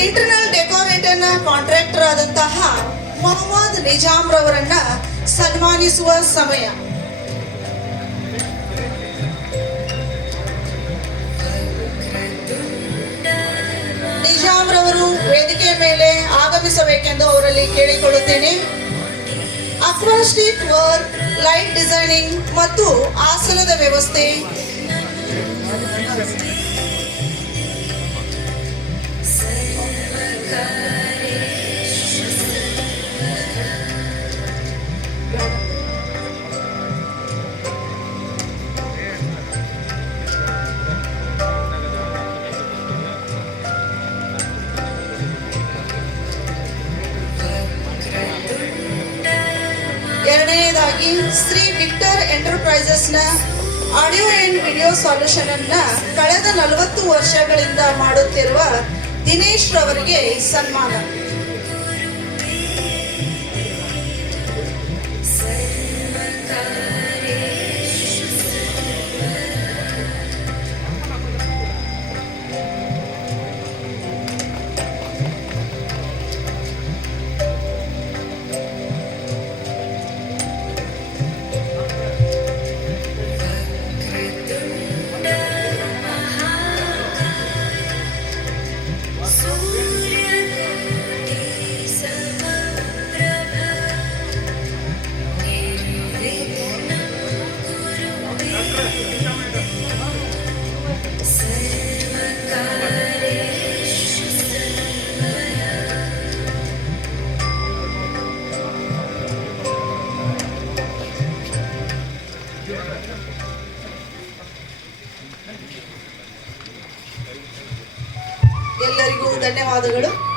Internal ಡೆಕೋರೇಟರ್ನ contractor ಆದಂತಹ ಮೊಹಮ್ಮದ್ ನಿಜಾಮ್ ರವರನ್ನ ಸನ್ಮಾನಿಸುವ ಸಮಯ. ನಿಜಾಮ್ ರವರು ವೇದಿಕೆಯ ಮೇಲೆ ಆಗಮಿಸಬೇಕೆಂದು ಅವರಲ್ಲಿ ಕೇಳಿಕೊಳ್ಳುತ್ತೇನೆ. ಅಕ್ವಾಸ್ಟಿಕ್ ವರ್ಕ್, ಲೈಟ್ ಡಿಸೈನಿಂಗ್ ಮತ್ತು ಆಸನದ ವ್ಯವಸ್ಥೆ, ಎರಡನೆಯದಾಗಿ ಶ್ರೀ ವಿಕ್ಟರ್ ಎಂಟರ್ಪ್ರೈಸಸ್ನ ಆಡಿಯೋ ಅಂಡ್ ವಿಡಿಯೋ ಸೊಲ್ಯೂಷನ್ ಅನ್ನ ಕಳೆದ 40 ವರ್ಷಗಳಿಂದ ಮಾಡುತ್ತಿರುವ ದಿನೇಶ್ ರವರಿಗೆ ಸನ್ಮಾನ. ಎಲ್ಲರಿಗೂ ಧನ್ಯವಾದಗಳು.